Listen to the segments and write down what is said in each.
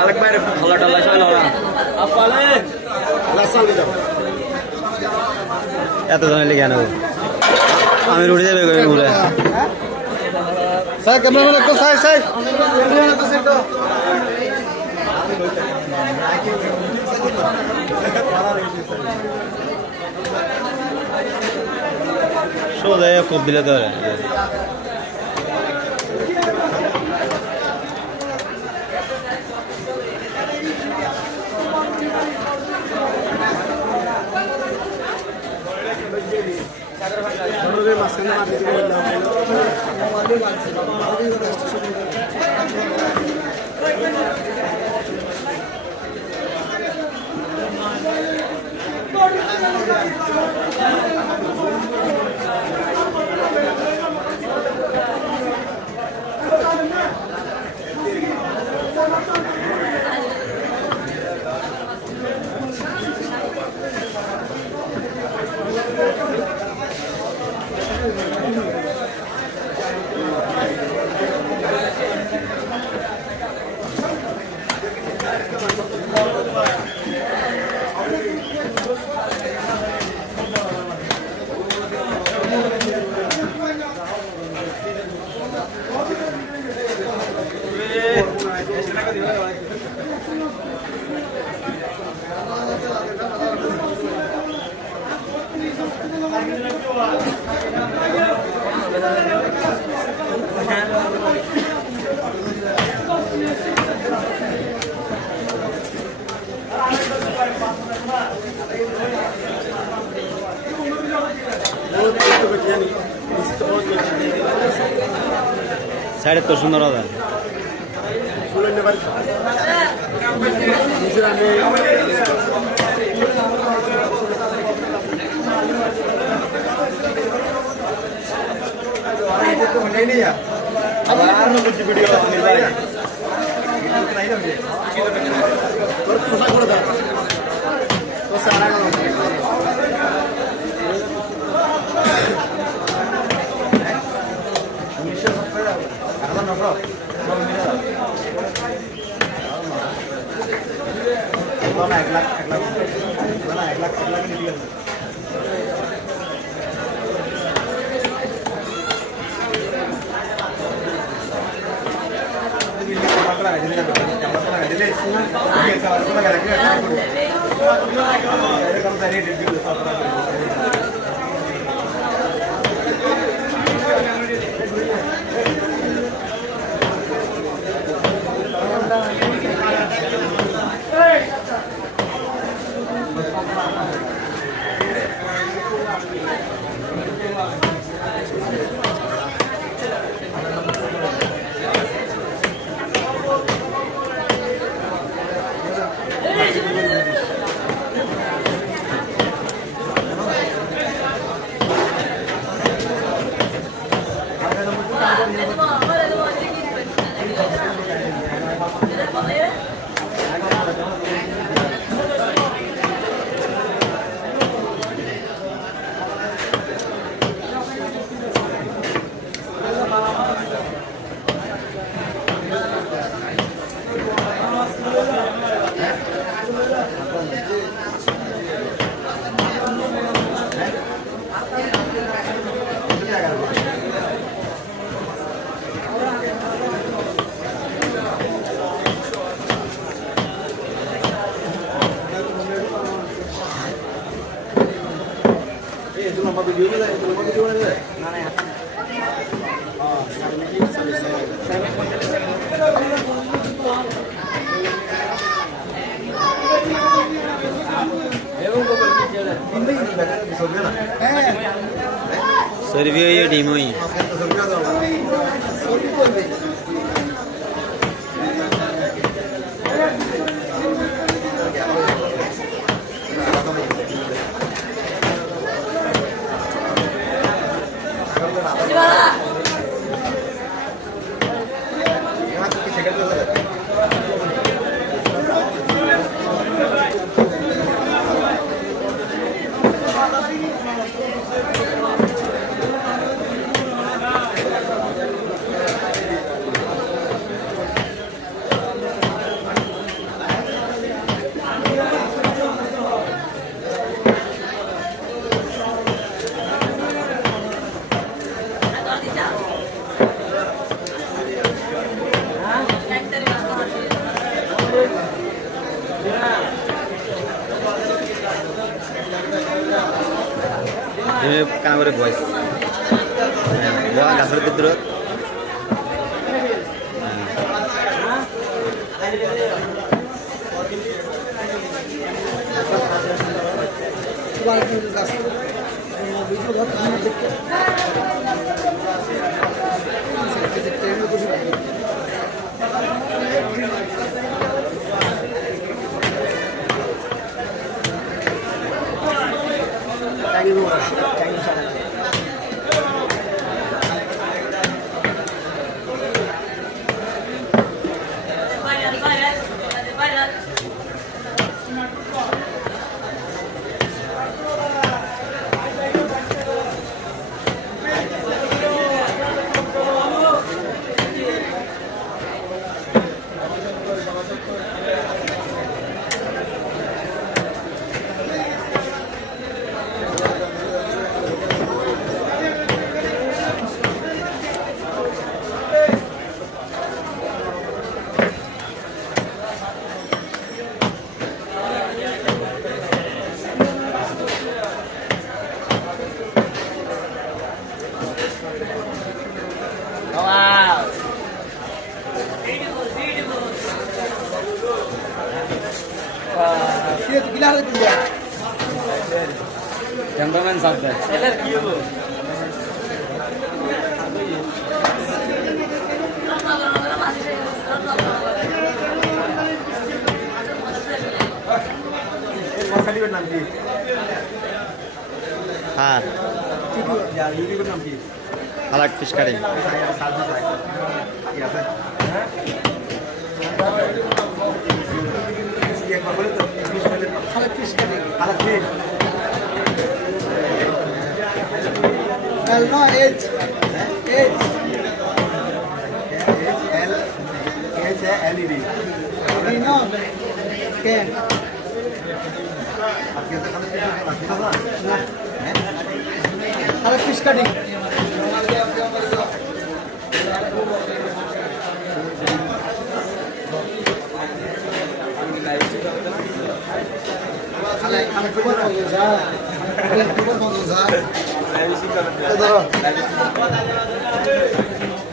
আরেক বাইরে খোলা টলা চাইলো না আপালে লাসাল দি দাও এত জনে লেগে আনো আমি উড়ে যাবে কই বলে স্যার ক্যামেরাম্যান একটু সাইড সাইড ক্যামেরাম্যান একটু সাইড দাও সোজা ফুট দিলে ধরে साढ़े तो सुंदर होता है सर्वियो ये डीमो ही কানা করে বয়স বয়া গাছের ভিতৰত ক্যামেরাম্যান সাথে এলার কি হলো খালিবের নাম কি হ্যাঁ ইউটিউবের নাম কি আলাক fish curry No, H L E D. No, can. How fish cutting?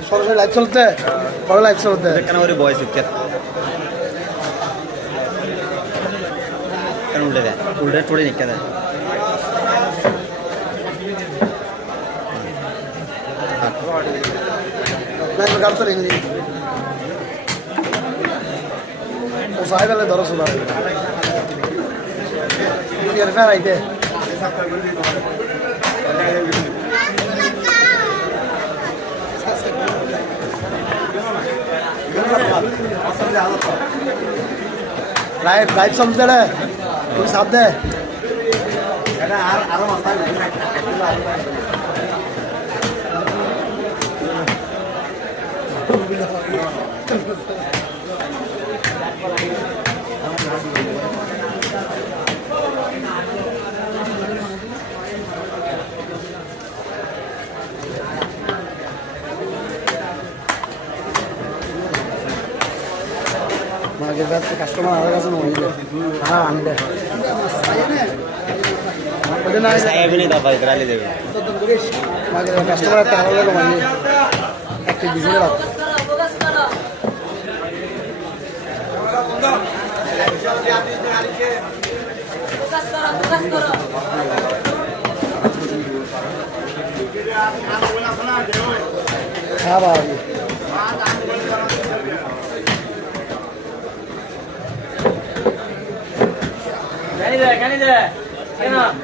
সরাসরি লাইভ চলতে বড় লাইভ চলতে কেন করে বয়স উঠতে কেন উল্টে দেয় উল্টে টোড়ে নিকে দেয় লাইভ কাটতে রিংলি ও সাহেবেলে ধরো সুদা ইয়ার ফের আইতে লাইভ চলতে রে তুমি সাথ দে আরো মাথা মাঝে ব্যস্ত কাস্টমার আমার কাছে নয় হ্যাঁ আমি দেখ সাহেবনি দফা করালে দেবে মাঝে কাস্টমার একটা ভালো লাগে মানে একটা বিজনে রাখ হ্যাঁ বাবা Can you do it?